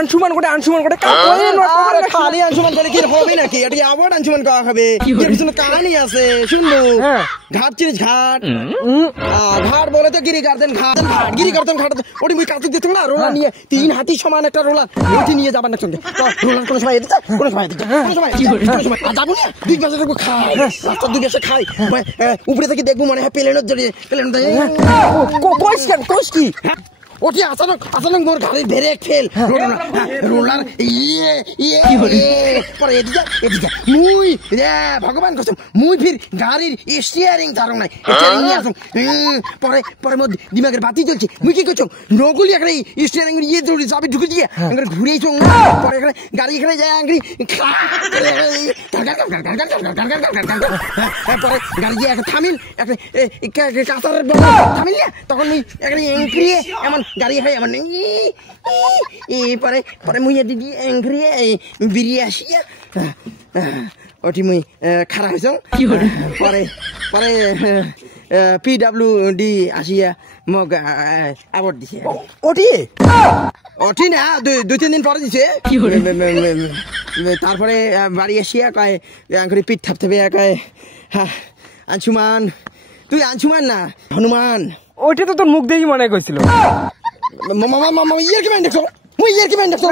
আনসুমান করে খালি আনসুমান করে কি হবে নাকি? এটা আবার আনসুমান করা হবে, কাহানি আছে শুনবো। ঘাট চিনিস? ঘাট ঘাট বলে তো গিরি গার্ডেন ঘাট গিরি গার্ডেন ঘাট ওটি মুই কাজ দিতে না রোলার নিয়ে 3 হাতি সমান একটা রোলার ওটি নিয়ে যাবার না সঙ্গে রোলার কোনো সময় এদিকে কোনো সময় এদিকে কোনো সময় যাবো না 2 বছর দেখবো খাই রাস্তা 2 বছর খাই উপরে থেকে দেখবো মনে হয় প্লেনের জড়িয়ে প্লেন কোষ কি ওটি আচানক মোর গাড়ি ধরে ফেল রোলার পরে এদিকে মুই ভগবান কসম মুই ফির গাড়ির স্টিয়ারিং তার নাই স্টিয়ারিং নিয়ে আসুন পরে মোর দিমাগের বাতি জ্বলছে মুই কি করছো নগুলি একটা স্টিয়ারিং ইয়ে ধরে যাবে ঢুকে দিয়ে ঘুরেই চং পরে এখানে গাড়ি এখানে যায় আঙ্গি পরে গাড়ি গিয়ে একটা থামিল একটা কাঁচার থামিল না তখন মুই একটা এঙ্ক্রিয়ে এমন গাড়ি হয় এমন পরে পরে মুই দিদি এঙ্ক্রিয়ে বেরিয়ে আসিয়া ওটি মুই খারাপ হয়েছ পরে পরে PWD আসিয়া মগ অ্যাওয়ার্ড দিছে ওটি না 2-3 দিন পরে দিছে তারপরে বাড়ি আসিয়া কয় পিঠ থাপথাপে কয় আনসুমান তুই আনসুমান না হনুমান। ওইটা তো তোর মুখ দেখি মনে করছিল ইয়ে কি মাইন্ড দেখছো মুই ইয়ে কি মাইন্ড দেখছো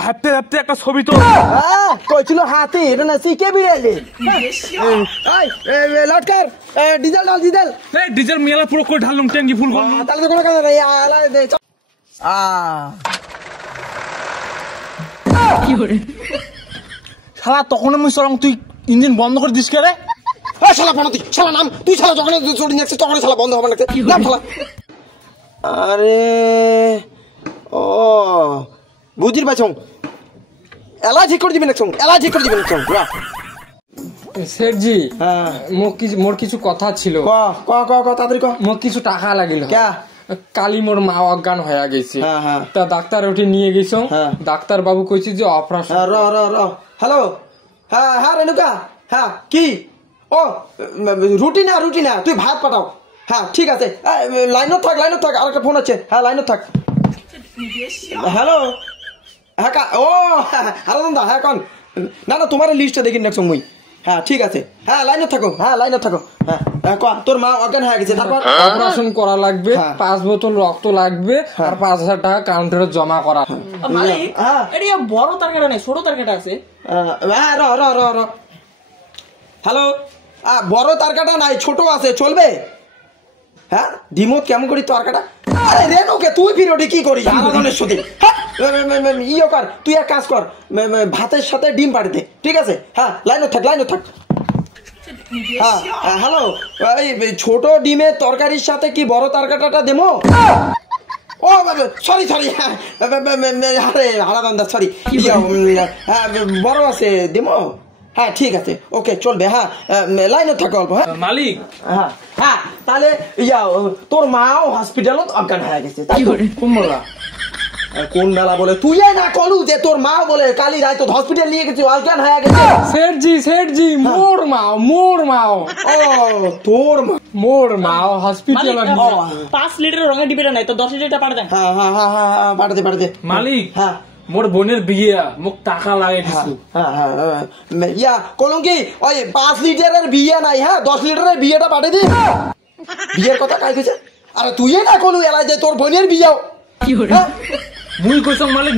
ভাবতে ভাবতে একটা ছবি তো কইছিল হাতি এটা না শিখে বিড়ালে লটকার ডিজেল মিয়ালা পুরো করে ঢাললুম ট্যাঙ্কি ফুল করলুম তাহলে তো কোনো কাজ নাই শালা তখন আমি চলাম তুই ইঞ্জিন বন্ধ করে দিস কে রে শালা বানাতি শালা নাম তুই শালা যখন চড়ি যাচ্ছিস তখন শালা বন্ধ হবে না নাম শালা আরে ও বুঝির পাইছং এলা ঠিক করে দিবেন একসঙ্গ এলা ঠিক করে দিবেন একসঙ্গ শেঠজি মোর কিছু কথা ছিল তাড়াতাড়ি মোর কিছু টাকা লাগিল ক্যা কালি মোর মা অজ্ঞান হয়ে গেছে তা ডাক্তার ওটি নিয়ে গেছ ডাক্তার বাবু কইছে যে অপারেশন হ্যালো হ্যাঁ রেণুকা হ্যাঁ কি ও রুটি না তুই ভাত পাঠাও হ্যাঁ ঠিক আছে লাইনত থাক আর একটা ফোন আছে হ্যাঁ লাইনত থাক হ্যালো হ্যাঁ ও আলাদা হ্যাঁ কন না তোমার লিস্টটা দেখি নেক্সট মুই হ্যাঁ ঠিক আছে হ্যাঁ লাইনত থাকো হ্যাঁ তোর মা অজ্ঞান হয়ে গেছে তারপর অপারেশন করা লাগবে 5 বোতল রক্ত লাগবে আর 5,000 টাকা কাউন্টারে জমা করা এটা বড় তরকারিটা নেই ছোট তরকারিটা আছে হ্যালো বড় তরকারিটা নাই ছোট আছে চলবে হ্যাঁ ডিমত কেমন করি তরকারিটা আরে রেনুকে তুই ফির ওটি কি করিস আলাদনের সাথে ইয়ে কর তুই এক কাজ কর ভাতের সাথে ডিম পাঠিয়ে ঠিক আছে হ্যাঁ লাইনত থাক হ্যাঁ হ্যালো এই ছোট ডিমের তরকারির সাথে কি বড় তরকারিটা দেবো ও সরি আরে আলাদা সরি বড় আছে দেবো হ্যাঁ ঠিক আছে ওকে চলবে হ্যাঁ লাইনত থাকো অল্প হ্যাঁ মালিক হ্যাঁ তাহলে তোর মাও হসপিটালত অজ্ঞান হয়ে গেছে কোন মেলা বলে তুই না কলু যে তোর মা বলে কালি রায় তো হসপিটাল নিয়ে গেছি অজ্ঞান হয়ে গেছে শেঠজি মোর মাও ও তোর মোর মাও হসপিটাল 5 লিটার রঙের ডিবেটা নাই তো 10 লিটারটা পাঠাতে হ্যাঁ পাঠাতে মালিক হ্যাঁ মোর বোনের বিয়ে মোক টাকা লাগে কিছু কলঙ্কি ওই 5 লিটারের বিয়ে নাই হ্যাঁ 10 লিটারের বিয়েটা পাঠিয়ে দি বিয়ের কথা কাই কইছে আরে তুই না কলু এলাই যে তোর বোনের বিয়ে কি করে মুই কইছম মালিক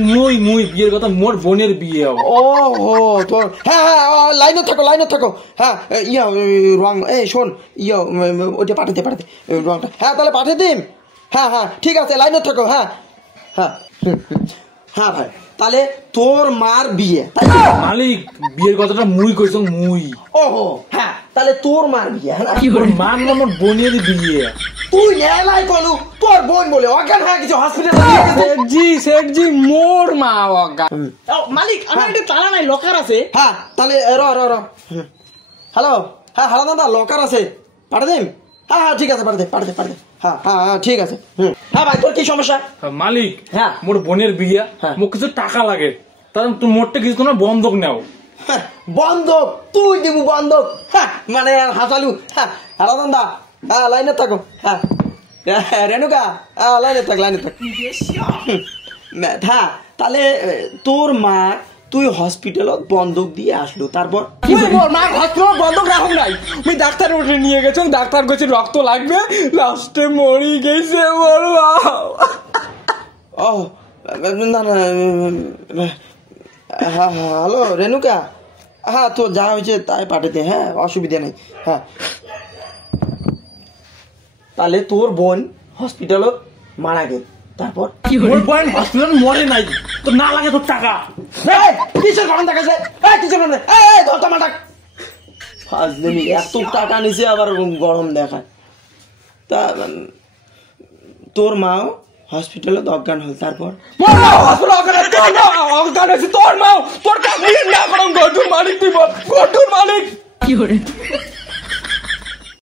মুই বিয়ের কথা মোর বোনের বিয়ে ও তোর হ্যাঁ লাইনত থাকো হ্যাঁ রং শোন ওইটা পাঠাতে রংটা হ্যাঁ তাহলে পাঠিয়ে দিম হ্যাঁ ঠিক আছে লাইনত থাকো হ্যাঁ ভাই তাহলে তোর মার বিয়ে মালিক বিয়ের কথাটা মুই কইছম ওহো হ্যাঁ তাহলে তোর মার বিয়ে মার আমার বোনের বিয়ে তুই এলাই কলু তোর বোন বলে অজ্ঞান হয়ে গেছে হসপিটালে শেঠজি মোর মা অজ্ঞান মালিক আমার একটা তালা নাই লকার আছে হ্যাঁ তাহলে হ্যালো হ্যাঁ দাদা লকার আছে পাঠিয়ে দিন হ্যাঁ ঠিক আছে পাঠাতে হ্যাঁ ঠিক আছে হ্যাঁ ভাই তোর কি সমস্যা মালিক মোর বোনের বিয়ে মোক কিছু টাকা লাগে তাহলে মোরটা কিছু বন্ধক নেও বন্ধক তুই দিবু বন্ধক মানে হাসালু রাধন্দা লাইনে থাকো রেণুকা লাইনে থাক হ্যাঁ তাহলে তোর মা তুই হসপিটালত বন্ধক দিয়ে আসলো তারপর মা হসপিটাল বন্ধক রাখুন নাই আমি ডাক্তার উঠে নিয়ে গেছি ডাক্তার গেছে রক্ত লাগবে লাস্টে মরি গেছে বলবা ও না না হ্যাঁ হ্যালো রেণুকা হ্যাঁ তো যা হয়েছে তাই পাঠাতে হ্যাঁ অসুবিধা নেই হ্যাঁ তাহলে তোর বোন হসপিটালত মারা গেল তারপর বোন হসপিটাল মরে নাই তো না লাগে তোর টাকা কিসের গরম দেখাচ্ছে কিসের গরম ধরতা মাটাক ফাজলামি এত টাকা নিছে আবার গরম দেখায় তা তোর মাও হসপিটালে অজ্ঞান হল তারপর তোর মা তোর কাছে না করম গঠুর মালিক দিব গঠুর মালিক